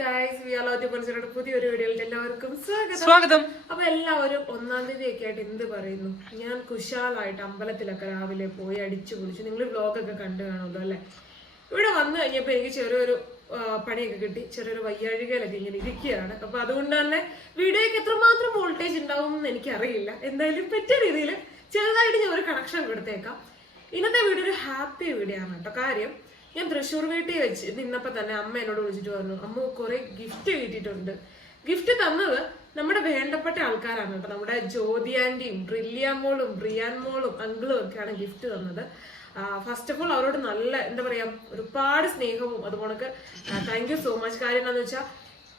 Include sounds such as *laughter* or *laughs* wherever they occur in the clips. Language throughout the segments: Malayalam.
വി ആർ പുതിയൊരു വീഡിയോയിൽ എല്ലാവർക്കും സ്വാഗതം. സ്വാഗതം. അപ്പൊ എല്ലാവരും ഒന്നാം തീയതി ഒക്കെ ആയിട്ട് എന്ത് പറയുന്നു? ഞാൻ കുശാലായിട്ട് അമ്പലത്തിലൊക്കെ രാവിലെ പോയി അടിച്ചു പൊളിച്ചു. നിങ്ങൾ വ്ലോഗൊക്കെ കണ്ടു കാണുമല്ലോ അല്ലെ? ഇവിടെ വന്നു കഴിഞ്ഞപ്പോ എനിക്ക് ചെറിയൊരു പണിയൊക്കെ കിട്ടി. ചെറിയൊരു വയ്യാഴികയിലൊക്കെ ഇങ്ങനെ ഇരിക്കുകയാണ്. അപ്പൊ അതുകൊണ്ട് തന്നെ വീഡിയോയ്ക്ക് എത്രമാത്രം വോൾട്ടേജ് ഉണ്ടാവും എന്ന് എനിക്കറിയില്ല. എന്തായാലും പറ്റിയ രീതിയിൽ ചെറുതായിട്ട് ഞാൻ ഒരു കണക്ഷൻ കൊടുത്തേക്കാം. ഇന്നത്തെ വീഡിയോ ഒരു ഹാപ്പി വീഡിയോ ആണ് കേട്ടോ. കാര്യം ഞാൻ തൃശ്ശൂർ വീട്ടിൽ വെച്ച് നിന്നപ്പോ തന്നെ അമ്മ എന്നോട് വിളിച്ചിട്ട് പറഞ്ഞു അമ്മ കുറെ ഗിഫ്റ്റ് കിട്ടിയിട്ടുണ്ട്. ഗിഫ്റ്റ് തന്നത് നമ്മുടെ വേണ്ടപ്പെട്ട ആൾക്കാരാണ് കേട്ടോ. നമ്മുടെ ജ്യോതി ബ്രില്ലിയ മോളും ബ്രിയാൻ മോളും അങ്കിളും ഒക്കെയാണ് ഗിഫ്റ്റ് തന്നത്. ഫസ്റ്റ് ഓഫ് ഓൾ അവരോട് നല്ല എന്താ പറയാ ഒരുപാട് സ്നേഹവും അതുപോലെ താങ്ക് യു സോ മച്ച് കാര്യം എന്താണെന്ന് വെച്ചാൽ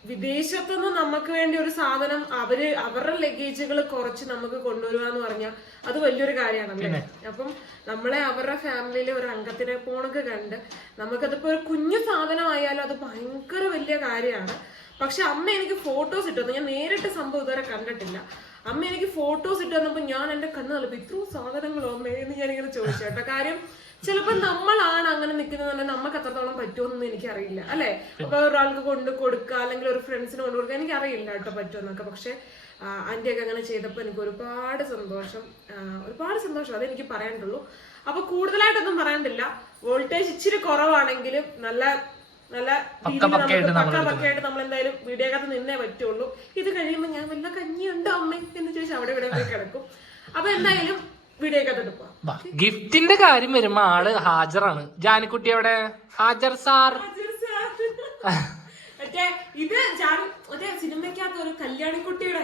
വിദേശത്തു നിന്ന് നമുക്ക് വേണ്ടി ഒരു സാധനം അവർ അവരുടെ ലഗേജുകൾ കുറച്ച് നമുക്ക് കൊണ്ടുവരിക എന്ന് പറഞ്ഞാൽ അത് വലിയൊരു കാര്യമാണല്ലേ അപ്പം നമ്മളെ അവരുടെ ഫാമിലിയിലെ ഒരു അംഗത്തിനെ പോണൊക്കെ കണ്ട് നമുക്കതിപ്പോ ഒരു കുഞ്ഞു സാധനമായാലും അത് ഭയങ്കര വലിയ കാര്യമാണ്. പക്ഷെ അമ്മ എനിക്ക് ഫോട്ടോസ് ഇട്ടു ഞാൻ നേരിട്ട് സംഭവം ഇതുവരെ കണ്ടിട്ടില്ല. അമ്മ എനിക്ക് ഫോട്ടോസ് ഇട്ടു ഞാൻ എന്റെ കണ്ണ് നല്ല ഇത്രയും സാധനങ്ങളോ അമ്മേ എന്ന് ഞാനിങ്ങനെ ചോദിച്ചു കേട്ടോ. കാര്യം ചിലപ്പോ നമ്മളാണ് അങ്ങനെ നിൽക്കുന്നത് നമുക്ക് എത്രത്തോളം പറ്റുമെന്നൊന്നും എനിക്കറിയില്ല അല്ലെ? അപ്പൊ ഒരാൾക്ക് കൊണ്ട് കൊടുക്കുക അല്ലെങ്കിൽ ഒരു ഫ്രണ്ട്സിന് കൊണ്ട് കൊടുക്കുക എനിക്കറിയില്ല കേട്ടോ പറ്റുമെന്നൊക്കെ. പക്ഷെ ആന്റിയൊക്കെ അങ്ങനെ ചെയ്തപ്പോൾ എനിക്ക് ഒരുപാട് സന്തോഷം ഒരുപാട് സന്തോഷം. അതെനിക്ക് പറയാനുള്ളൂ. അപ്പൊ കൂടുതലായിട്ടൊന്നും പറയാനില്ല. വോൾട്ടേജ് ഇച്ചിരി കുറവാണെങ്കിലും നല്ല നല്ല രീതിയിൽ നമുക്ക് പക്ക പക്കയായിട്ട് നമ്മൾ എന്തായാലും വീഡിയോക്കകത്ത് നിന്നേ പറ്റുള്ളൂ. ഇത് കഴിയുമ്പോൾ ഞാൻ വല്ല കഞ്ഞിയുണ്ടോ അമ്മ? എന്ന് ചോദിച്ചാൽ അവിടെ ഇവിടെ പോയി കിടക്കും. അപ്പൊ എന്തായാലും ബാ, ഗിഫ്റ്റിന്റെ കാര്യം വരുമ്പോ ആൾ ഹാജറാണ്. ജാനിക്കുട്ടി എവിടെ? ഹാജർ സാർ. ഇത് സിനിമയ്ക്കകത്ത് ഒരു കല്യാണിക്കുട്ടിയുടെ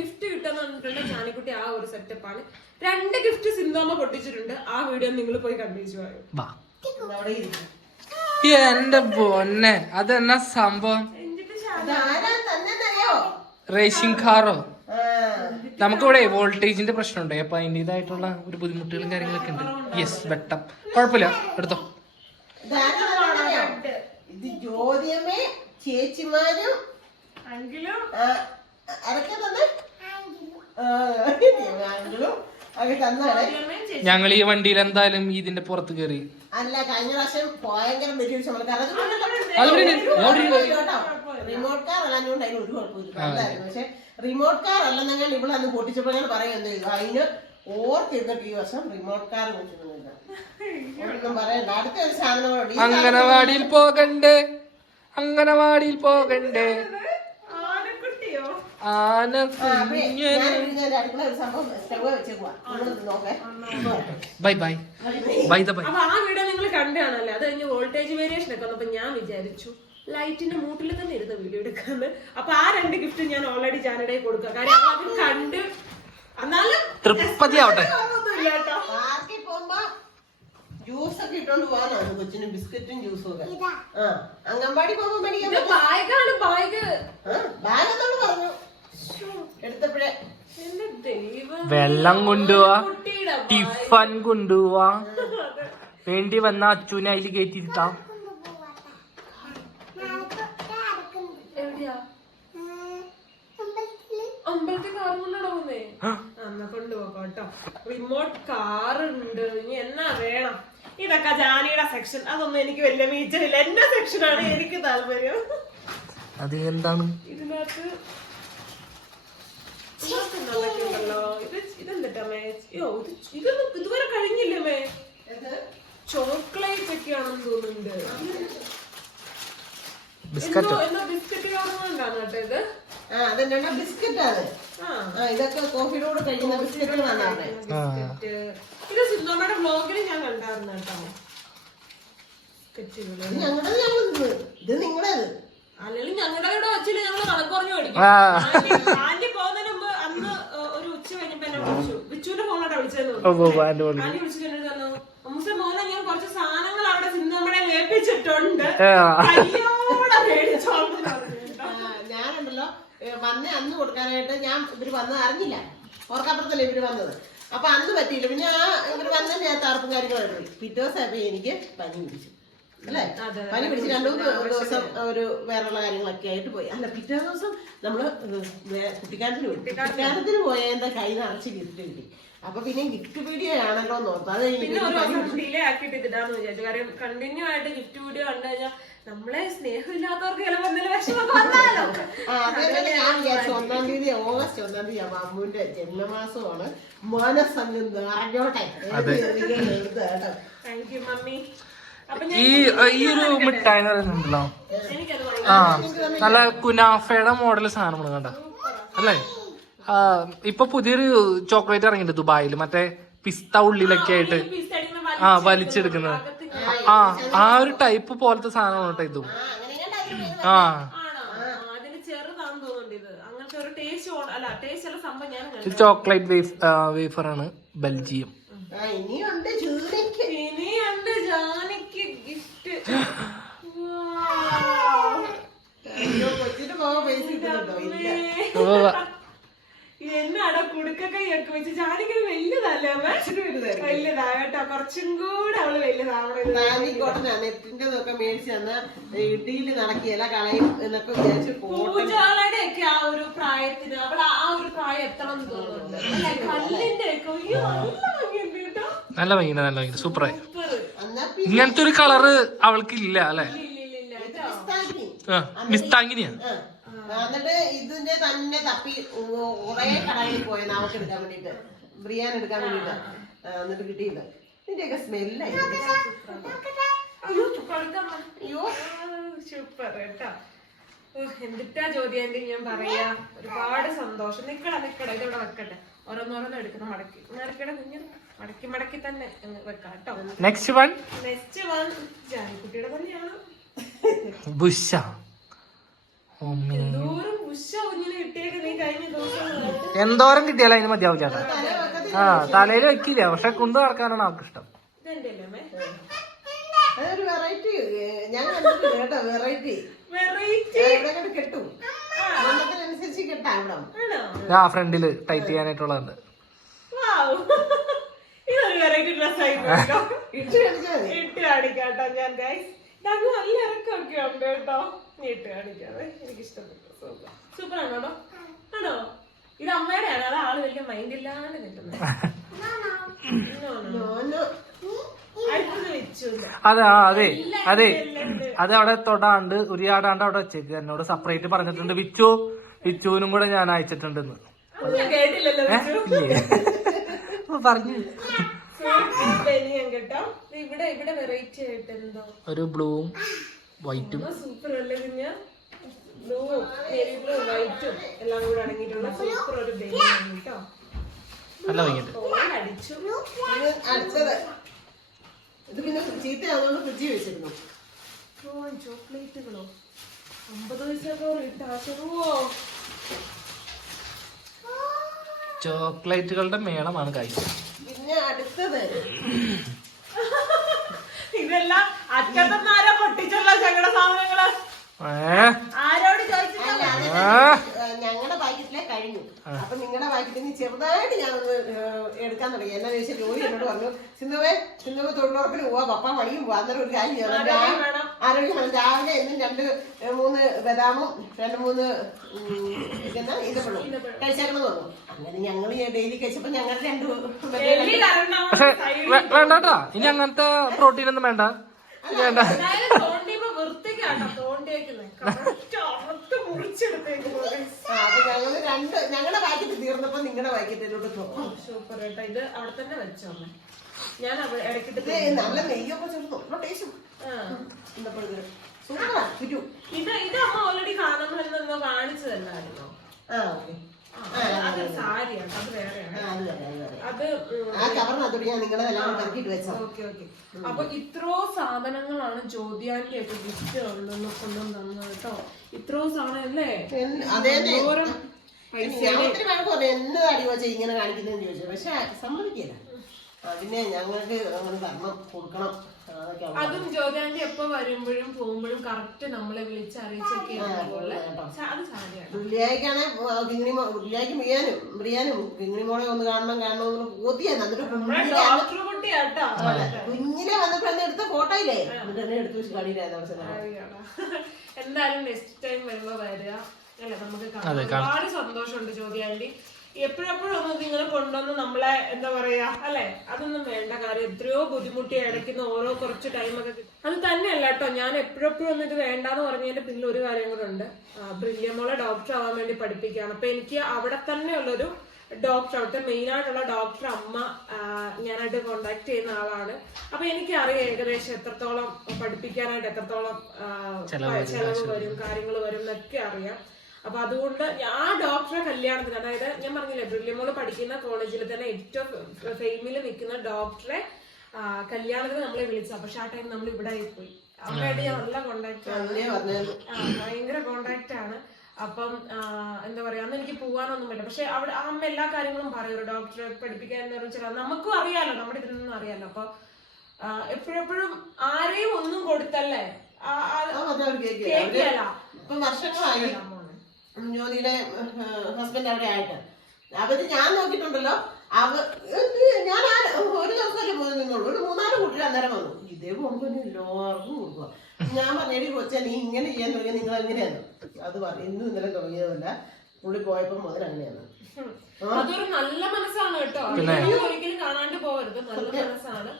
ഗിഫ്റ്റ് കിട്ടുന്ന പറഞ്ഞിട്ടുണ്ട് ജാനിക്കുട്ടി ആ ഒരു സെറ്റപ്പാണ്. രണ്ട് ഗിഫ്റ്റ് സിന്ധോമ പൊട്ടിച്ചിട്ടുണ്ട്. ആ വീഡിയോ നിങ്ങൾ പോയി കണ്ടിച്ചു. എന്റെ പൊന്നെ അതെന്നാ സംഭവം? റേസിംഗ് കാറോ നമുക്കിവിടെ വോൾട്ടേജിന്റെ പ്രശ്നമുണ്ട്. അപ്പൊ അതിന്റെതായിട്ടുള്ള ഒരു ബുദ്ധിമുട്ടുകളും കാര്യങ്ങളൊക്കെ ഉണ്ട്. യെസ് വെട്ടം. കുഴപ്പമില്ല. എടുത്തോ. ഇത് ജ്യോതിയമ്മേ ചേച്ചിമാരും. ആരൊക്കെ തന്നെ. തന്നാണ് ഞങ്ങൾ ഈ വണ്ടിയിൽ എന്തായാലും ഇതിന്റെ പുറത്ത് കയറി അല്ല കഴിഞ്ഞ പ്രാവശ്യം ഭയങ്കര നമ്മൾ റിമോട്ട് കാർ അല്ലാഞ്ഞുകൊണ്ട് അതിന് ഒരു കുഴപ്പമില്ല. നല്ലതായിരുന്നു പക്ഷെ റിമോട്ട് കാർ അല്ലെന്നെങ്കിൽ ഇവിടെ അന്ന് പൊട്ടിച്ചപ്പോൾ ഞാൻ അതിന് ഓർത്തിരുന്നിട്ട് ഈ വർഷം റിമോട്ട് കാർ ഒന്നും പറയണ്ട. അടുത്ത ഒരു സാധനം അങ്കനവാടിയിൽ പോകണ്ടേ? അങ്കനവാടിയിൽ പോകണ്ടേ ആനക്കുട്ടിയോ ആന ആ, അപ്പേ, ഞാൻ ഇതിന്റെ അടുക്കള ഒരു സംഭവം സ്റ്റവ് വെച്ചേക്കുവാ നിങ്ങളൊന്ന് നോക്കേ bye bye. By the by. ആ വീഡിയോ നിങ്ങൾ കണ്ടാണല്ലേ. അത് കഴിഞ്ഞ് വോൾട്ടേജ് വേരിയേഷൻ ഒക്കെ വന്നപ്പോ ഞാൻ വിചാരിച്ചു ലൈറ്റിന്റെ മൂട്ടിൽ തന്നെ ഇരുന്ന് വീഡിയോ എടുക്കാന്ന്. അപ്പൊ ആ രണ്ട് ഗിഫ്റ്റ് ഞാൻ ഓൾറെഡി ജാനയുടെ കൊടുക്കാം. കാര്യം അത് കണ്ട് എന്നാലും തൃപ്തി ആവട്ടെ. ജ്യൂസ് ഒക്കെ ഇട്ടോണ്ട് പോകാനാണ് കൊച്ചിന് ബിസ്ക്കറ്റും ജ്യൂസും ഒക്കെ. ആ അംഗൻവാടി പോകുമ്പോ മേടിക്കാൻ ഇത് ബാഗാണ് ബാഗ്. ബാഗ് എന്നോട് പറഞ്ഞു. എടുത്തപ്പോഴേ വെള്ളം കൊണ്ടുപോവാ. ടിഫൻ കൊണ്ടുപോവാ *laughs* വേണ്ടി വന്ന അച്ഛനെ അതിൽ കയറ്റിയിരുത്താം കേട്ടോ. റിമോട്ട് കാർ ഉണ്ട് ഇനി എന്നാ വേണം? ഇതൊക്കെ ജാനിയുടെ സെക്ഷൻ. അതൊന്നും എനിക്ക് വലിയ മീച്ചറില്ല. എന്റെ സെക്ഷനാണ് എനിക്ക് താല്പര്യം. അത് എന്താണ്? ഇതിനകത്ത് ഇതിനകത്ത് നല്ലതൊക്കെ ഉണ്ടല്ലോ ഇത് ഇതെന്തിട്ടമ്മേ അയ്യോ ഇത് ഇതൊന്നും ഇതുവരെ കഴിഞ്ഞില്ലേ മേ? ചോക്ലേറ്റ് ഒക്കെ ആണെന്ന് തോന്നുന്നുണ്ട്. ഇതൊക്കെ കഴിക്കുന്ന ബിസ്ക്കറ്റുകളാണ് ഇത് ബ്ലോഗിൽ ഞാൻ കണ്ടായിരുന്നു കേട്ടോ. ഞങ്ങളുടെ ഞങ്ങൾ ഇത് നിങ്ങളേത്. അല്ലെങ്കിൽ ഞങ്ങളുടെ ഇവിടെ വെച്ചില്ല ഞങ്ങൾ കണക്ക് പറഞ്ഞു മേടിക്കും. ഫോണിലോട്ടാ വിളിച്ചിട്ട് മോനെ ഞാൻ കുറച്ച് സാധനങ്ങൾ അവിടെ സിന്ധമ്മടെ ഏൽപ്പിച്ചിട്ടുണ്ട്. ഞാനുണ്ടല്ലോ വന്ന അന്ന് കൊടുക്കാനായിട്ട് ഞാൻ ഇവർ വന്നത് അറിഞ്ഞില്ല. ഓർക്കപ്പുറത്തല്ലേ ഇവർ വന്നത്. അപ്പൊ അന്ന് പറ്റിയില്ല. പിന്നെ ആ ഇവർ വന്ന ഞാൻ തറപ്പും കാര്യങ്ങളായിട്ട് പോയി പിറ്റേ ദിവസം എനിക്ക് പനി പിടിച്ചു. അല്ലേ. പനി പിടിച്ച് രണ്ടു മൂന്ന് ദിവസം ഒരു വേറെയുള്ള കാര്യങ്ങളൊക്കെ ആയിട്ട് പോയി. അല്ല പിറ്റേ ദിവസം നമ്മൾ കുട്ടിക്കാലത്തിന് പോയി. കുട്ടിക്കാലത്തിന് പോയ എന്താ കൈ നിറച്ച് ഗിഫ്റ്റ് കിട്ടി അപ്പൊ പിന്നെ ഗിഫ്റ്റ് വീഡിയോ ആണല്ലോ എന്ന് ഓർത്തു. അത് ഡിലേ ആക്കിയിട്ട് ഇതിടാന്ന് വിചാരിച്ചു. കാര്യം കണ്ടിന്യൂ ആയിട്ട് ഗിഫ്റ്റ് വീഡിയോ കണ്ടു കഴിഞ്ഞാൽ നമ്മളെ സ്നേഹമില്ലാത്തവർക്ക് അതേപോലെ ഞാൻ വിചാരിച്ചു ഒന്നാം തീയതി ഓഗസ്റ്റ് ഒന്നാം തീയതി അമ്മുവിന്റെ ജന്മമാസമാണ്. മനസ്സങ്ങ് നിറഞ്ഞോട്ടെ. കേട്ടോ. Thank you mummy. ഈ ഈ ഒരു മിഠായി എന്ന് പറയുന്നുണ്ടല്ലോ. ആ നല്ല കുനാഫയുടെ മോഡൽ സാധനം കണ്ട? അല്ലേ? ഇപ്പൊ പുതിയൊരു ചോക്ലേറ്റ് ഇറങ്ങിയിട്ടുണ്ട് ദുബായിൽ. മറ്റേ പിസ്ത ഉള്ളിലൊക്കെ ആയിട്ട്. ആ വലിച്ചെടുക്കുന്നത് ആ ആ ഒരു ടൈപ്പ് പോലത്തെ സാധനമാണ് കേട്ടോ ഇതും. ആ, ചോക്ലേറ്റ് വേഫറാണ് വേഫർ ആണ്? ബെൽജിയം ഇനിയുണ്ട് ജൂലിക്ക്. ഇനിയുണ്ട് ജാനിക്ക് ഗിഫ്റ്റ് അയ്യോ കൊച്ചിന് പോകാൻ പൈസ കിട്ടുന്നുണ്ടോ ഇല്ല. എന്നാടാ കുടുക്കൊക്കെ ഇറക്കി വെച്ച് ജാനിക്കത് വലിയതല്ലേ അമ്മ വലുതായിരിക്കും. കേട്ടോ കുറച്ചും കൂടെ അവൾ. നാനിക്കോട്ടനാ നെറ്റിന്റെ ഒക്കെ മേടിച്ച് തന്ന ഇടിയിൽ നടക്കിയല്ല കളയും എന്നൊക്കെ വിചാരിച്ച് പൂജാളയുടെ ഒക്കെ ആ ഒരു പ്രായത്തിന് അവൾ ആ ഒരു പ്രായം എത്തണം എന്ന് തോന്നുന്നുണ്ട്. കല്ലിന്റെ ഒക്കെ അയ്യോ നല്ല ഭംഗിയുണ്ട് നല്ല ഭംഗി സൂപ്പറായി ആയി. ഇങ്ങനത്തെ ഒരു കളറ് അവൾക്ക് ഇല്ല അല്ലെ? ഇല്ല ഇല്ല ഇല്ല കേട്ടോ പിസ്താക്കി. ആ. മിസ്താങ്കിനിയാ എന്നിട്ട് ഇതിന്റെ തന്നെ തപ്പി കുറെ കടയിൽ പോയ നമുക്ക് എടുക്കാൻ വേണ്ടിട്ട് ബ്രിയാൻ എടുക്കാൻ വേണ്ടിട്ട് ആ, എന്നിട്ട് കിട്ടിയില്ല. ഇതിന്റെയൊക്കെ സ്മെല്ലായി അയ്യോ കൊടുക്കാം അയ്യോ. സൂപ്പർ കേട്ടോ. എന്തിട്ടാ ചോദ്യാന്റി ഞാൻ പറയാ? ഒരുപാട് സന്തോഷം. നിക്കട നിക്കട. ഇതിവിടെ വെക്കട്ടെ. ഓരോന്നോരോന്ന് എടുക്കുന്ന മടക്കി. മടക്കിയുടെ കുഞ്ഞു. മടക്കി മടക്കി തന്നെ വെക്കാം കേട്ടോ. നെക്സ്റ്റ് വൺ നെക്സ്റ്റ് വൺ ജാനിക്കുട്ടിയുടെ തന്നെയാണ് ബുഷ. ദൂരം ഉഷ കുഞ്ഞിന് കിട്ടിയേക്ക്? നീ കഴിഞ്ഞ ദിവസം എന്തോരം കിട്ടിയാലും അതിന് മതിയാവില്ല ആ തലയിൽ വെക്കില്ല. പക്ഷെ കൊണ്ടു നടക്കാനാണ് അവർക്ക് ഇഷ്ടം. അതൊരു വെറൈറ്റി ഞാൻ കണ്ടിട്ടില്ല കേട്ടോ വെറൈറ്റി കെട്ടും. ഇവിടെ. ആ ഫ്രണ്ടിൽ ടൈറ്റ് ചെയ്യാനായിട്ടുള്ളതുണ്ട്. Wow. ഇതൊരു വെറൈറ്റി ഡ്രസ് ആയിരുന്നു ഇട്ട് കളിച്ചാൽ മതി. ഇട്ട് കാണിക്കാട്ടോ ഞാൻ ഗൈസ് ഞങ്ങൾ നല്ല ഇറക്കമൊക്കെ ഉണ്ട് കേട്ടോ. നീ ഇട്ട് കാണിക്കാതെ എനിക്ക് ഇഷ്ടപ്പെട്ടു സൂപ്പർ. സൂപ്പർ ആണോ? കേട്ടോ? ആണോ ഇത് അമ്മയുടെയാണ്. അത് ആൾ വലിയ മൈൻഡ് ഇല്ലാണ്ട് അതെ ആ അതെ അതെ. അത് അവിടെ തൊടാണ്ട് ഉരിയാടാണ്ട് അവിടെ വെച്ചേക്ക്. എന്നോട് സെപ്പറേറ്റ് പറഞ്ഞിട്ടുണ്ട്. വിച്ചു വിച്ചുവിനും കൂടെ ഞാൻ അയച്ചിട്ടുണ്ടെന്ന്. കേട്ടില്ലല്ലോ ഓ, പറഞ്ഞു. ബനിയൻ കേട്ടോ. ഇവിടെ ഇവിടെ വെറൈറ്റി ആയിട്ട് ഒരു ബ്ലൂവും വൈറ്റും. സൂപ്പർ അല്ലേ കുഞ്ഞ ബ്ലൂ വൈറ്റും എല്ലാം കൂടെ അടങ്ങിയിട്ടുള്ള സൂപ്പർ ഒരു കേട്ടോ. അടിച്ചു. അടുത്തത്. ഇത് പിന്നെ ചീത്തയാവുന്നതുകൊണ്ട് ഫ്രിഡ്ജിൽ വെച്ചിരുന്നു. ചോക്ലേറ്റുകളോ? അമ്പത് ചോക്ലേറ്റുകളുടെ മേളമാണ് കാഴ്ച പിന്നെ അടുത്തത്. ഇതെല്ലാം അറ്റത്തുനിന്നാരാ പൊട്ടിച്ചുള്ള ഞങ്ങളുടെ സാധനങ്ങൾ? ആരോട്. ഞങ്ങളുടെ പാക്കറ്റിലെ കഴിഞ്ഞു. അപ്പൊ നിങ്ങളുടെ പാക്കറ്റിൽ നിന്ന് ചെറുതായിട്ട് ഞാൻ എടുക്കാൻ തുടങ്ങി. എന്നാ ചോദിച്ചാൽ ജോലി എന്നോട് പറഞ്ഞു സിന്ധുവേ സിന്ധുവ് തൊഴിലുറപ്പിന് പോവാ പപ്പ പണിയും പോവാ. അന്നേരം ഒരു കാര്യം. ആരോഗ്യം വേണം. രാവിലെ എന്നും രണ്ട് മൂന്ന് ബദാമും രണ്ട് മൂന്ന് എന്നാ ഇതപ്പെടും കഴിച്ചേക്കണം തോന്നും അങ്ങനെ ഞങ്ങൾ ഡെയിലി കഴിച്ചപ്പോ ഞങ്ങൾ രണ്ട് വേണ്ട കേട്ടോ ഇനി അങ്ങനത്തെ പ്രോട്ടീൻ ഒന്നും വേണ്ട. വേണ്ട വൃത്തിക്കാട്ടോ ഞങ്ങൾ രണ്ട് ഞങ്ങളുടെ പാക്കറ്റ് തീർന്നപ്പോ നിങ്ങളുടെ പാക്കറ്റിലോട്ട് തോന്നും സൂപ്പർ കേട്ടോ ഇത് അവിടെ തന്നെ വെച്ചോ ഞാൻ ഇടയ്ക്കിട്ട് നല്ല നെയ്യൊക്കെ ചേർത്ത്. ടേസ്റ്റ് ഇത്? ഇത് അമ്മ ഓൾറെഡി കാണുന്നതെന്നോ കാണിച്ചതല്ലായിരുന്നോ? ആ ഓക്കെ അതൊരു അത് സാരിയാണ് അത് വേറെയാണ്. ആ അത് അത് അത് ഞാൻ നിങ്ങളെ എല്ലാം വെച്ചോ. Okay okay. അപ്പൊ ഇത്രോ സാധനങ്ങളാണ് ജ്യോതിയാന്റെ ഒക്കെ ഗിഫ്റ്റ് ഉള്ളതെന്ന് കൊണ്ടും തന്നത് കേട്ടോ? ഇത്രോ സാധനം അല്ലേ എൻ- അതേന്നെ. എന്തോരം ഞാൻ ഒത്തിരി വഴക്ക് പറഞ്ഞു എന്നതാടി വെച്ചാൽ ഇങ്ങനെ കാണിക്കുന്നതെന്ന് ചോദിച്ചു. പക്ഷെ സമ്മതിക്കില്ല. അതിനെ ഞങ്ങൾക്ക് അങ്ങനെ ധർമ്മം കൊടുക്കണം. അതും ജ്യോതിയാന്റെ എപ്പോ വരുമ്പോഴും പോകുമ്പോഴും കറക്റ്റ് നമ്മളെ വിളിച്ച് അറിയിച്ചൊക്കെ ഉള്ളെ. സ- അത് കിങ്ങിണി മിയാനും കിങ്ങിണി മോളെ ഒന്ന് കാണണം കാണണം എന്നിട്ട് കുഞ്ഞിനെ ഡോക്ടർ കുട്ടിയാട്ടോ. കുഞ്ഞിനെ വന്നപ്പോ എന്നെ എടുത്ത ഫോട്ടോയില്ലേ? എന്നിട്ട് എന്നെ എടുത്ത് വെച്ച് കളിയിലായിരുന്നു എന്തായാലും നെക്സ്റ്റ് ടൈം വരുമ്പോ വരിക. അല്ലെ നമുക്ക് കാണാം. ഒരുപാട് സന്തോഷമുണ്ട് ജ്യോതി ആന്റി എപ്പോഴെപ്പോഴും ഒന്നും നിങ്ങൾ കൊണ്ടുവന്ന് നമ്മളെ എന്താ പറയാ അല്ലെ? അതൊന്നും വേണ്ട കാര്യം. എത്രയോ ബുദ്ധിമുട്ടി അടയ്ക്കുന്ന ഓരോ കുറച്ച് ടൈമൊക്കെ കിട്ടും. അത് തന്നെയല്ല കേട്ടോ. ഞാൻ എപ്പോഴെപ്പോഴും ഒന്നും ഇത് വേണ്ടാന്ന് പറഞ്ഞതിന്റെ പിന്നിൽ ഒരു കാര്യം കൂടെ ഉണ്ട്. ബ്രില്യമോളെ ഡോക്ടർ ആവാൻ വേണ്ടി പഠിപ്പിക്കുകയാണ്. അപ്പൊ എനിക്ക് അവിടെ തന്നെയുള്ളൊരു ഡോക്ടർ അവിടുത്തെ മെയിൻ ആയിട്ടുള്ള ഡോക്ടർ അമ്മ ഞാനായിട്ട് കോണ്ടാക്ട് ചെയ്യുന്ന ആളാണ്. അപ്പൊ എനിക്കറിയാം ഏകദേശം എത്രത്തോളം പഠിപ്പിക്കാനായിട്ട് എത്രത്തോളം ചെലവ് വരും കാര്യങ്ങൾ വരും എന്നൊക്കെ അറിയാം. അപ്പൊ അതുകൊണ്ട് ആ ഡോക്ടറെ കല്യാണത്തിന് അതായത് ഞാൻ പറഞ്ഞില്ലേ ബ്രില്യമോൾ പഠിക്കുന്ന കോളേജിൽ തന്നെ ഏറ്റവും ഫെയിമിൽ നിൽക്കുന്ന ഡോക്ടറെ കല്യാണത്തിന് നമ്മളെ വിളിച്ച പക്ഷെ ആ ടൈം നമ്മൾ ഇവിടെ പോയി അവരായിട്ട് ഞാൻ നല്ല കോണ്ടാക്ട് ആണ്. ഭയങ്കര കോണ്ടാക്ട് ആണ്. അപ്പം എന്താ പറയാ അന്ന് എനിക്ക് പോകാനൊന്നും പറ്റില്ല. പക്ഷെ അവിടെ ആ അമ്മ എല്ലാ കാര്യങ്ങളും പറയും. ഡോക്ടറെ പഠിപ്പിക്കാൻ എന്ന് വെച്ചാൽ നമുക്കും അറിയാലോ നമ്മുടെ ഇതിൽ നിന്നും അറിയാലോ. അപ്പൊ എപ്പോഴെപ്പോഴും ആരെയും ഒന്നും കൊടുത്തല്ലേ? പറഞ്ഞവർ ഇപ്പൊ വർഷങ്ങളായി. ജ്യോതിയുടെ ഹസ്ബൻഡ് അവിടെ ആയിട്ട്. അവർ ഞാൻ നോക്കിയിട്ടുണ്ടല്ലോ അവ ഞാൻ ആ- ഒരു ദിവസമല്ലേ പോയി നിന്നുള്ളൂ ഒരു മൂന്നാൽ കൂട്ടർ അന്നേരം വന്നു. ഇതേ പോകുമ്പോ എല്ലാവർക്കും കൊടുക്കുക. ഞാൻ പറഞ്ഞേടി കൊച്ചാ നീ ഇങ്ങനെ ചെയ്യാൻ തുടങ്ങിയ നിങ്ങൾ എങ്ങനെയാണ് അത് പറഞ്ഞു ഇന്നും ഇന്നലെ തുടങ്ങിയതല്ല. പുള്ളി പോയപ്പോ മുതൽ അങ്ങനെയാണ്. അതൊരു നല്ല മനസ്സാണ് കേട്ടോ. ഒരിക്കലും കാണാണ്ട് പോകരുത് നല്ല മനസ്സാണ്.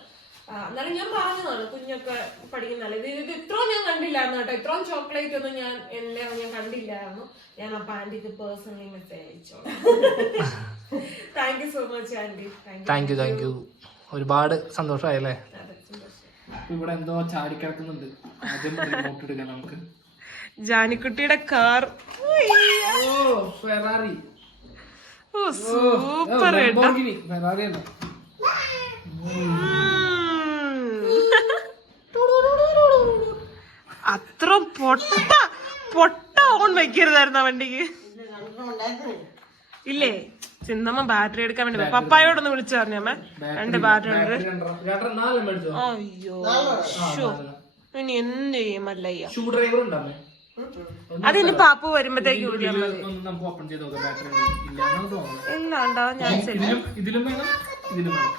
എന്നാലും ഞാൻ പറഞ്ഞതാണ് കുഞ്ഞൊക്കെ പഠിക്കുന്നല്ലേ ഇത് ഇത് ഇത്രയും ഞാൻ കണ്ടില്ലായിരുന്നു കേട്ടോ. ഇത്രയും ചോക്ലേറ്റ് ഒന്നും ഞാൻ എല്ലാം ഞാൻ കണ്ടില്ലായിരുന്നു. ഞാൻ ആ ആന്റിക്ക് personally message അയച്ചോളാം. Thank you so much aunty thank you thank you ഒരുപാട് സന്തോഷമായല്ലേ? ഇവിടെ എന്തോ ചാടിക്കിടക്കുന്നുണ്ട് ആദ്യം റിമോട്ട് എടുക്കാം നമുക്ക്. ജാനിക്കുട്ടിയുടെ കാർ. ഓ ഫെറാറി ഓ സൂപ്പർ ഫെറാറി അല്ല? അത്ര പൊട്ട പൊട്ട ഓൺ വെക്കരുതായിരുന്നു ആ വണ്ടിക്ക്? ഉണ്ടായിരുന്നു ഇല്ലേ? ചിന്നമ്മ ബാറ്ററി എടുക്കാൻ വേണ്ടി പോയി. പപ്പായോടൊന്ന് വിളിച്ചു പറഞ്ഞമ്മ രണ്ട് ബാറ്ററി ഉണ്ട്. അയ്യോ. ഇനി എന്ത് ചെയ്യും അല്ലയ്യ ഷൂ ഡ്രൈവർ ഉണ്ടാമേ അതിനി പാപ്പു വരുമ്പത്തേക്ക് മതി. ഇല്ല എന്നാണ് ഞാൻ ഇതിലും ഇതിലും വേണം. ഇതിലും വേണം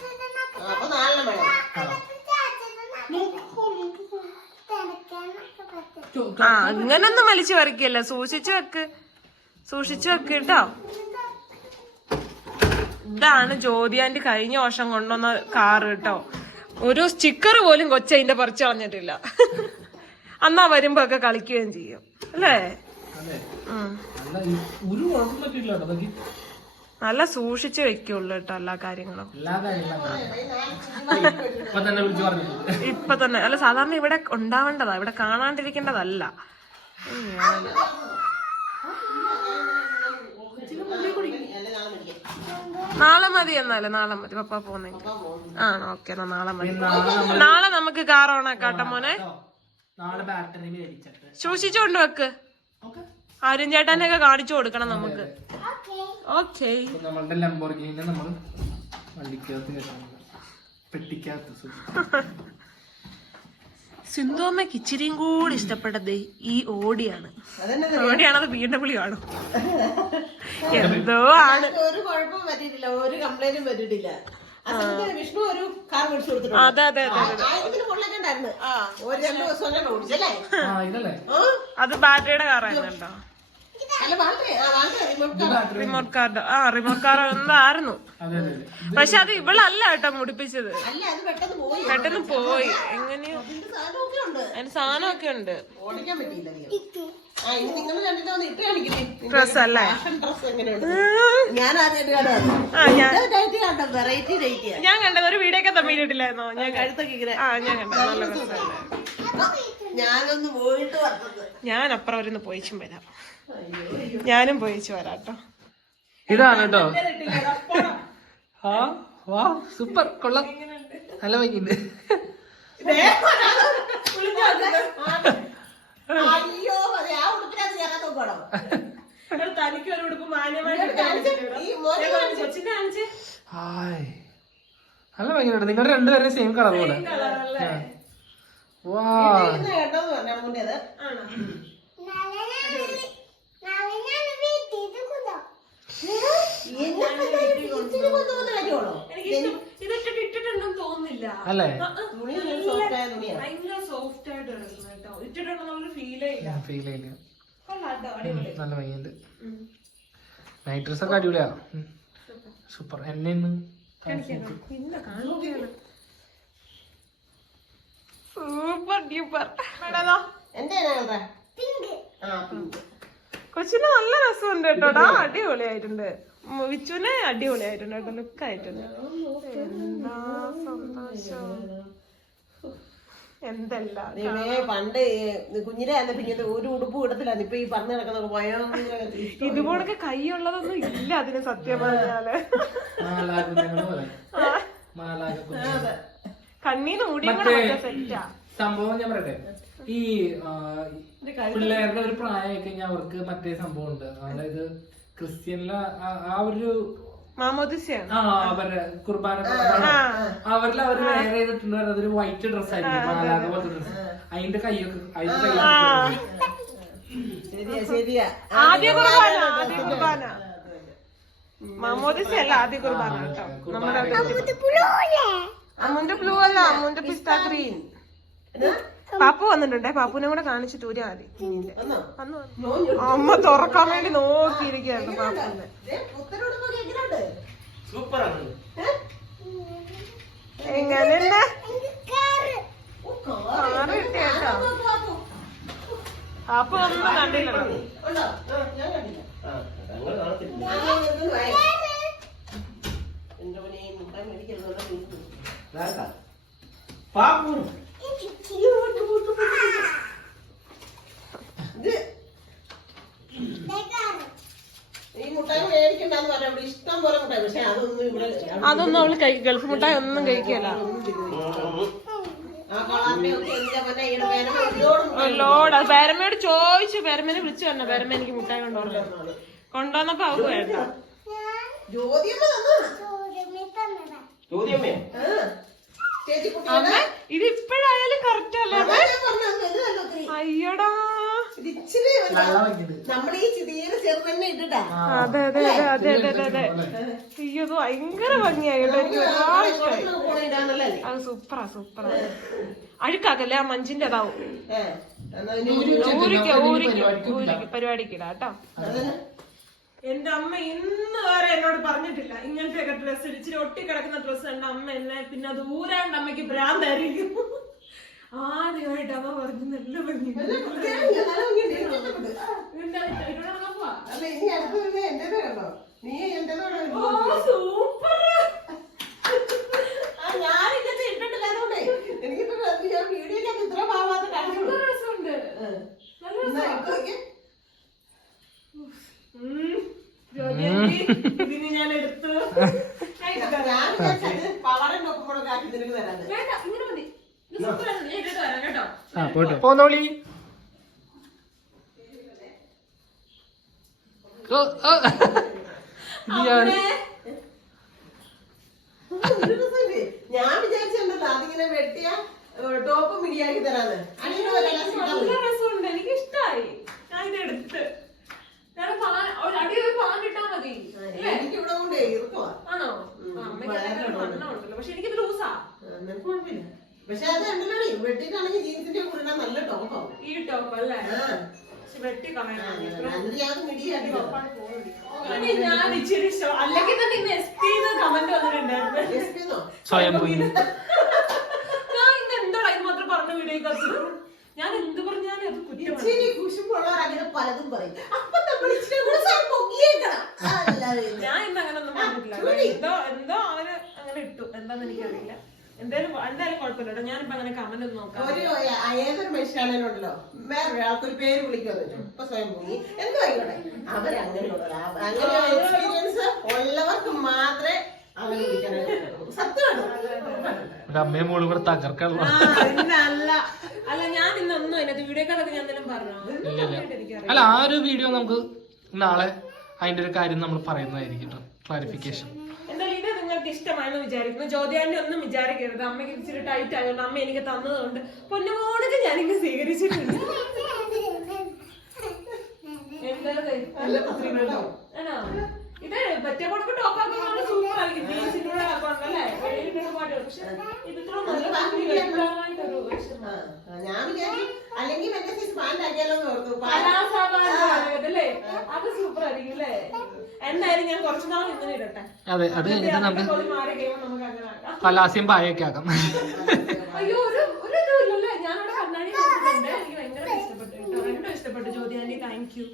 അപ്പൊ നാലെണ്ണം വേണം ആ അങ്ങനൊന്നും വലിച്ചു പറിക്കല്ല? സൂക്ഷിച്ചു വെക്ക്. സൂക്ഷിച്ചു വെക്ക് കേട്ടോ ഇതാണ് ജ്യോതിയാന്റെ കഴിഞ്ഞ വർഷം കൊണ്ടുവന്ന കാറ് കേട്ടോ ഒരു സ്റ്റിക്കർ പോലും കൊച്ചു അതിന്റെ പറിച്ചു കളഞ്ഞിട്ടില്ല. അന്നാ വരുമ്പോ ഒക്കെ കളിക്കുകയും ചെയ്യും. അല്ലേ? ഉം. നല്ല സൂക്ഷിച്ചു വെക്കുള്ളൂ കേട്ടോ എല്ലാ കാര്യങ്ങളും. ഇപ്പൊ തന്നെ അല്ല സാധാരണ ഇവിടെ ഉണ്ടാവേണ്ടതാ. ഇവിടെ കാണാണ്ടിരിക്കേണ്ടതല്ല. നാളെ മതി എന്നാലേ നാളെ മതി. പപ്പ പോന്നെങ്കിൽ ആണോ ഓക്കെ എന്നാ നാളെ മതി. നാളെ നമുക്ക് കാർ ഓണാക്കാട്ടോ മോനെ. സൂക്ഷിച്ചു ബാറ്ററി മേടിച്ചിട്ട്. സൂക്ഷിച്ചുകൊണ്ട് വെക്ക്. ഓക്കെ. ആര്യൻ കാണിച്ചു കൊടുക്കണം നമുക്ക്. ഓക്കെ നമ്മളുടെ ലംബോർഗിനെ നമ്മൾ വണ്ടിക്കകത്ത് പെട്ടിക്കകത്ത്. സിന്ധുവമ്മക്ക് ഇച്ചിരിയും കൂടി ഇഷ്ടപ്പെട്ടത് ഈ ഓടിയാണ്. അതന്നെ ഓടിയാണത് വീണ്ടും ഡബ്ല്യു ആണ് എന്തോ ആണ്. ഒരു കുഴപ്പം പറ്റിയിട്ടില്ല ഒരു കംപ്ലൈന്റും പറ്റിയിട്ടില്ല വിഷ്ണു ഒരു കാർ മേടിച്ചു കൊടുത്തിട്ടുണ്ട്. അതെ അതെ അതെ ഒരു രണ്ട് ദിവസം ഓടിച്ചല്ലേ? അത് ബാറ്ററിയുടെ കാറായിരുന്നു കേട്ടോ അല്ല വാങ്ങേ ആ വാങ്ങേ റിമോട്ട് ആ റിമോട്ട് കാർ ഒന്നായിരുന്നു. അതെ അതെ അതെ. പക്ഷെ അത് ഇവളല്ല കേട്ടോ മുടിപ്പിച്ചത്. അത് പെട്ടെന്ന് പോയി. പെട്ടെന്ന് പോയി. എങ്ങനെയോ? ഇതിന്റെ സാധനമൊക്കെ ഉണ്ട്. അതിന് സാധനമൊക്കെ ഉണ്ട്. ഡ്രസ് അല്ലേ? ഞാൻ ആദ്യമായിട്ട് ആ ഞാൻ ഡേറ്റ് വെറൈറ്റി ഡേറ്റ് ഞാൻ കണ്ടത് ഒരു വീഡിയോ ഒക്കെ തമ്മിലിട്ടില്ലായിരുന്നോ? ഞാൻ. കഴുത്തൊക്കെ ആ ഞാൻ കണ്ടത്. നല്ല ഞാനൊന്ന് പോയിട്ട് ഞാൻ അപ്പുറം ഒരു പോയിച്ചും വരാം. ഞാനും പോയിച്ചു വരാം കേട്ടോ ഇതാണ് കേട്ടോ. ആ വാ സൂപ്പർ കൊള്ളാം. നല്ല അയ്യോ ചേരാൻ നോക്കണോ തനിക്ക് ഒരു ഉടുപ്പ് ഈ മോനെ കൊച്ചിന്റെ കാണിച്ച് ഹായ്. നല്ല ഭംഗിയുണ്ട് നിങ്ങളുടെ രണ്ടുപേരും സെയിം കളർ പോലെ. വാ കേട്ടോന്ന് പറഞ്ഞ അമ്മൂന്റെത് ആണോ ഇച്ചിരി കൊണ്ടുവന്ന കാര്യമാണോ എനിക്ക് ഇഷ്ടം ഇതൊക്കെ ഇട്ടിട്ടുണ്ടെന്ന് തോന്നുന്നില്ല. അല്ലേ? ഭയങ്കര സോഫ്റ്റ് ആയിട്ട് കിടക്കുന്നു കേട്ടോ ഫീൽ ചെയ്യില്ല. നല്ല ഉം. നൈറ്റ് ഡ്രസ് ഒക്കെ അടിപൊളിയാ. സൂപ്പർ. എന്നെ ഇന്ന് സൂപ്പർ ഡ്യൂപ്പർ എന്താ എന്റെ ഏതാ ആ പിങ്ക് കൊച്ചിന് നല്ല രസമുണ്ട് കേട്ടോടാ അടിപൊളിയായിട്ടുണ്ട്. വിച്ചുവിന് അടിപൊളിയായിട്ടുണ്ട് കേട്ടോ. ലുക്ക് ആയിട്ടുണ്ട് എന്താ സന്തോഷം. എന്തെല്ലാം പണ്ട് ആയിരുന്നു പിന്നെ ഒരു ഉടുപ്പ് ഇടത്തില്ലായിരുന്നു ഇപ്പൊ ഈ പറഞ്ഞു നടക്കുന്ന ഭയങ്കര. ഇതുപോലൊക്കെ കൈയുള്ളതൊന്നും ഇല്ല അതിന് സത്യം പറഞ്ഞാൽ. കണ്ണീന്ന് മുടിയും കൂടെ സെറ്റാ സംഭവം ഞാൻ പറയട്ടെ? ഈ പിള്ളേരുടെ ഒരു പ്രായമായി കഴിഞ്ഞാൽ അവർക്ക് മറ്റേ സംഭവം ഉണ്ട് അതായത് ക്രിസ്ത്യനിലെ ആ- ഒരു മാമോദിസയാണ്? ആ കുർബാന അവരിൽ അവർ വേറെ ചെയ്തിട്ടുണ്ട്. അതൊരു വൈറ്റ് ഡ്രസ് ആയിരിക്കും മാലാക പോലത്തെ ഡ്രസ് അതിന്റെ കൈയൊക്കെ അതിന്റെ ആദ്യ കുർബാന ആദ്യ കുർബാന. മാമോദിസ അല്ല ആദ്യ കുർബാന. കേട്ടോ നമ്മുടെ അമ്മുന്റെ ബ്ലൂ അല്ല? അമ്മുന്റെ പിസ്ത ഗ്രീൻ. പാപ്പു വന്നിട്ടുണ്ടേ. പാപ്പുനെ കൂടെ കാണിച്ചിട്ട് ഒരു മതി വന്നു. അമ്മ തുറക്കാൻ വേണ്ടി നോക്കിയിരിക്കുകയാണ് പാപ്പുനെ എങ്ങനെയുണ്ട്? കാറ് കിട്ടിയേട്ടോ പാപ്പു. പാപ്പു ഒന്നും കണ്ടില്ലല്ലോ? ആ, ഞാൻ കണ്ടില്ല. ആ, ഇതൊന്ന് വായി. എന്റെ മോനെ, ഈ മുട്ടായി മേടിക്കരുതെന്ന് പറഞ്ഞ് ഇത് ഈ മുട്ടായി മേടിക്കണ്ടെന്ന് പറയാം ഇവിടെ ഇഷ്ടം പോലെ മുട്ടായി പക്ഷെ അതൊന്നും ഇവിടെ അതൊന്നും അവൾ കഴി ഗൾഫ് മുട്ടായി ഒന്നും കഴിക്കല ലോഡ് പേരമ്മയോട് ചോദിച്ചു. പേരമ്മനെ വിളിച്ചു തന്നെ പേരമ്മ എനിക്ക് മുട്ടായി കൊണ്ടുവന്നു കൊണ്ടുവന്നപ്പോ അവക്ക് വേണ്ട. ഇതിപ്പോഴായാലും അമ്മ ഇത് ഇപ്പഴായാലും കറക്റ്റ് അല്ലേ. അയ്യടാ. ഇച്ചിരി ഈ ചെറു തന്നെ ഇട്ടിട്ടാ. അതെ അതെ അതെ അതെ അതെ അതെ അതെ. അയ്യോ ഭയങ്കര ഭംഗിയായി. കേട്ടോ എനിക്ക് ഒരുപാട് ഇഷ്ടമായി. അത് സൂപ്പറാ സൂപ്പറാ. അഴുക്കാക്കല്ലേ ആ മഞ്ചിന്റെ അതാവും ഊരിക്ക കേട്ടോ. എന്റെ അമ്മ ഇന്ന് വരെ എന്നോട് പറഞ്ഞിട്ടില്ല. ഇങ്ങനത്തെ ഒക്കെ ഡ്രസ്സ് ഇച്ചിരി ഒട്ടി കിടക്കുന്ന ഡ്രസ്സ് എന്റെ അമ്മ എന്നെ പിന്നെ അത് ഊരാണ്ട് അമ്മയ്ക്ക് ഭ്രാന്തായിരിക്കും. ആദ്യമായിട്ട് അമ്മ പറഞ്ഞു നല്ല ഭംഗി നീ എന്റേത് സൂപ്പർ. ആ ഞാൻ ഇങ്ങനത്തെ ഇട്ടിട്ടില്ല അതുകൊണ്ടേ എനിക്ക് ഞാൻ വീഡിയോക്കകത്ത് ഇത്ര ഭാഗത്ത് കാണിച്ചു രസമുണ്ട്. ഇതിന് ഞാൻ എടുത്തു. ഞാൻ വിചാരിച്ചത് പവറിന്റെ ഒപ്പം കൂടെ കാട്ടി ആ പോട്ടെ. പോന്നോളി. ഞാൻ? വിചാരിച്ചിട്ടുണ്ടല്ലോ അതിങ്ങനെ വെട്ടിയ ടോപ്പ് മിടിയാക്കി തരാന്ന്. എനിക്ക് ഇഷ്ടായി ഞാൻ ഇത് എടുത്ത്. ഞാൻ ഒരു അടി ഒരു പാൻ ഇട്ടാ എനിക്ക് ഇവിടെ കൊണ്ട് ഇറുക്കമാ ആണോ? ആ, അമ്മയ്ക്ക് അതേപോലെ ഉണ്ടല്ലോ. പക്ഷെ എനിക്കിത് ലൂസാ കുഴപ്പമില്ല. പക്ഷെ അത് ഉണ്ടല്ലോ വെട്ടിട്ടാണെങ്കിൽ ജീൻസിന്റെ കൂടെ ഇടാൻ നല്ല ടോപ്പാവും ഈ ടോപ്പ് അല്ലേ? പക്ഷെ വെട്ടി കളയണം ഞാൻ ഇച്ചിരി ഷോ അല്ലെങ്കിൽ തന്നെ ഇന്ന് എസ് പി കമന്റ് വന്നിട്ടുണ്ടായിരുന്നു. SP ന്നോ? സ്വയം പോയി *laughs* ഞാൻ ഇന്ന് എന്തോടാ ഇത് മാത്രം പറഞ്ഞ വീഡിയോ കത്ത് ഞാൻ എന്ത് പറഞ്ഞാലും അത് കുറ്റമാണ് ഇച്ചിരി കുശുമ്പുള്ളവർ അങ്ങനെ പലതും പറയും. അപ്പൊ നമ്മൾ ഇച്ചിരി കൂടെ ഞാൻ ഇന്ന് അങ്ങനെ ഒന്നും പറഞ്ഞിട്ടില്ല എന്തോ എന്തോ അവർ അങ്ങനെ ഇട്ടു. എന്താന്ന് എനിക്കറിയില്ല. എന്തായാലും എന്തായാലും കുഴപ്പമില്ല കേട്ടോ ഞാനിപ്പോ അങ്ങനെ കമന്റ് ഒന്നും നോക്കാം. ഒരു ആ, ഏതൊരു മനുഷ്യാണേലുണ്ടല്ലോ വേറെ ആൾക്കൊരു പേര് ഇപ്പൊ സ്വയം പൊങ്ങി എന്തോ ആയിക്കോട്ടെ. അവരങ്ങനെയുള്ളവരാ അങ്ങനെ എക്സ്പീരിയൻസ് ഉള്ളവർക്ക് മാത്രമേ അങ്ങനെ വിളിക്കാനായിട്ട് സത്യമാണ് ഒരു അമ്മയും മോളും കൂടെ തകർക്കാനുള്ള അല്ല അല്ല ഞാൻ ഇന്നൊന്നും അതിനകത്ത് വീഡിയോ കാലൊക്കെ ഞാൻ എന്തെങ്കിലും പറഞ്ഞോ? അല്ല ആ ഒരു വീഡിയോ നമുക്ക് നാളെ അതിന്റെ ഒരു കാര്യം നമ്മൾ പറയുന്നതായിരിക്കും ക്ലാരിഫിക്കേഷൻ നിങ്ങൾക്ക് ഇഷ്ടമായെന്ന് വിചാരിക്കുന്നു. ജ്യോതിയാന്റെ ഒന്നും വിചാരിക്കരുത്. അമ്മയ്ക്ക് ഇച്ചിരി ടൈറ്റ് ആയതുകൊണ്ട് അമ്മ എനിക്ക് തന്നതുകൊണ്ട് പൊന്നുമോണൊക്കെ ഞാനിങ്ങ് സ്വീകരിച്ചിട്ടുണ്ട്. ഇത്? പറ്റേ കൊടുക്ക് സൂപ്പർ ആയിരിക്കും. ജീൻസിന്റെ പക്ഷെ ഇതിത്ര നല്ല ഞാൻ അല്ല അല്ലെങ്കിൽ എന്റെ സൈസ് ആക്കിയാലോ എന്ന് ഓർത്തു. അല്ലേ അത് സൂപ്പർ ആയിരിക്കും അല്ലേ? എന്തായാലും ഞാൻ കുറച്ചു നാൾ ഇടട്ടെ. അതെ അത് കഴിഞ്ഞിട്ട് നമുക്ക് കൊതി മാറി കഴിയുമ്പോൾ നമുക്ക് അങ്ങനെ ആക്കാം. പലാസ്യം പായൊക്കെ ആക്കാം. അയ്യോ ഒരു ഒരു ഇതുമില്ലല്ലേ? ഞാനവിടെ കണ്ണാടി നോക്കുന്നുണ്ട് എനിക്ക് ഭയങ്കര ഇഷ്ടപ്പെട്ടു കേട്ടോ. രണ്ടും ഇഷ്ടപ്പെട്ടു. ജ്യോതി ആന്റി താങ്ക് യു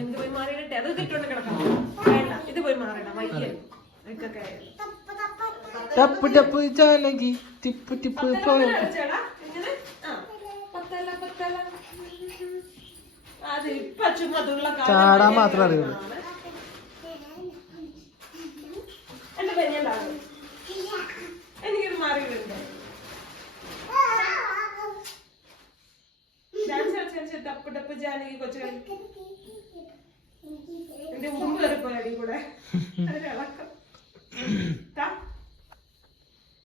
എന്ത് പോയി മാറിയിട്ടെ അത് കിട്ടുകൊണ്ട് കിടക്കണം വേണ്ട ഇത് പോയി മാറണം. ഇതൊക്കെ ചാലകി ടിപ്പ് ടിപ്പ് പോയ ചേട്ടാ ഇങ്ങനെ ആ പത്തല പത്തല അത് ഇപ്പൊ ചുമ്മാ തുള്ള ചാടാൻ മാത്രമേ അറിയുള്ളൂ. എന്റെ പെഞ്ഞണ്ടാകും എനിക്കൊരു മാറിയിട്ടുണ്ട് ഡാൻസ് കളിച്ച് കളിച്ച് മാത്രം ടപ്പ് ജാനകി കൊച്ചു എന്റെ മുമ്പ് കയറിപ്പോയി അടി കൂടെ ഇളക്കം.